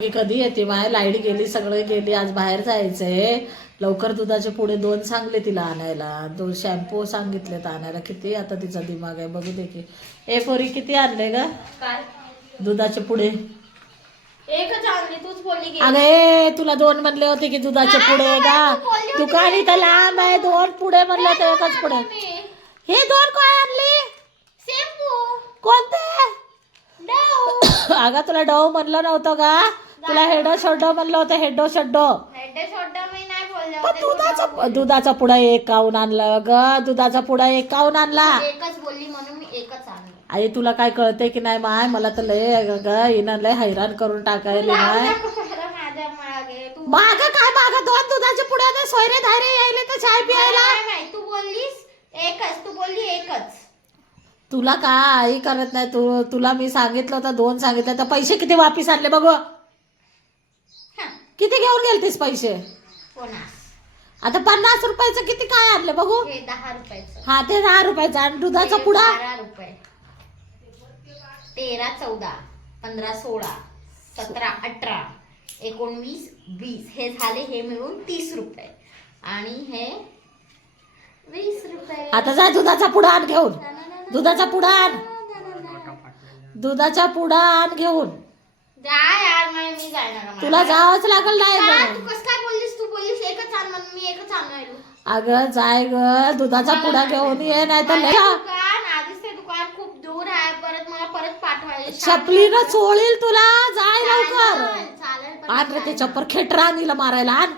मी कधी येते माय लाईट गेली सगळं गेली आज बाहेर जायचंय लवकर दुधाचे पुढे 2 सांगले तिला आणायला 2 शॅम्पू सांगितलेत आणायला किती आता तिचा दिमाग आहे बघू दे की ए पोरी किती आणले ग काय दुधाचे पुढे एकच आणली तूच बोलली की अरे तुला 2 म्हणले होते की दुधाचे पुढे गा दुकान इथं लांब आहे 2 पुढे म्हणले होते एकच पुढे हे 2 काय आणली शॅम्पू कोणते डव अगं तुला डव म्हणलं नव्हतं का तुला हेडो शड्डो म्हणलं होतं हेडो शड्डो हेडे छोटा मी नाही बोलले पण होते दुधाचा पुडा 1 काऊन आणला ग दुधाचा पुडा 1 काऊन आणला एकच बोलली म्हणून मी एकच आणली आई तुला काय कळतंय की नाही माय मला तर लय ग हिनं लय हैराण करून टाकायले माय माझ्या मागे तू माग काय माग 2 दुधाचे पुड्या ते सोयरे धायरे यायले तर चाय पियायला नाही तू बोललीस एकच तू बोलली एकच तुला काय करत नाही तुला मी सांगितलं होतं 2 सांगितलं तर पैसे किती वापिस आणले बघू किती घेऊन गेलतीस पैसे कोणास आता 50 रुपयाचं किती काय आणले बघू हे 10 रुपयाचं हा ते 10 रुपयाचं आणि दुधाचा पुडा 12 रुपये 13 14 15 16 17 18 19 20 हे झाले हे मिळून 30 रुपये आणि हे 20 रुपये आता जा दुधाचा पुडा आण घेऊन दुधाचा पुडा आण दुधाचा पुडा आण घेऊन जा यार मी जाणार तुला जावंच लागल नाही तू कसं काय बोललीस तू बोललीस एकच आण म्हणून मी एकच आणलो अगं जाय ग दुधाचा पुडा घेऊन ये नाही तर दुकान आधीच ते दुकान खूप दूर आहे परत मला परत पाठवायला चपलीनं चोळील तुला जाय लवकर चालेल आण रे ते चप्पर खेटरा आणीला मारायला आण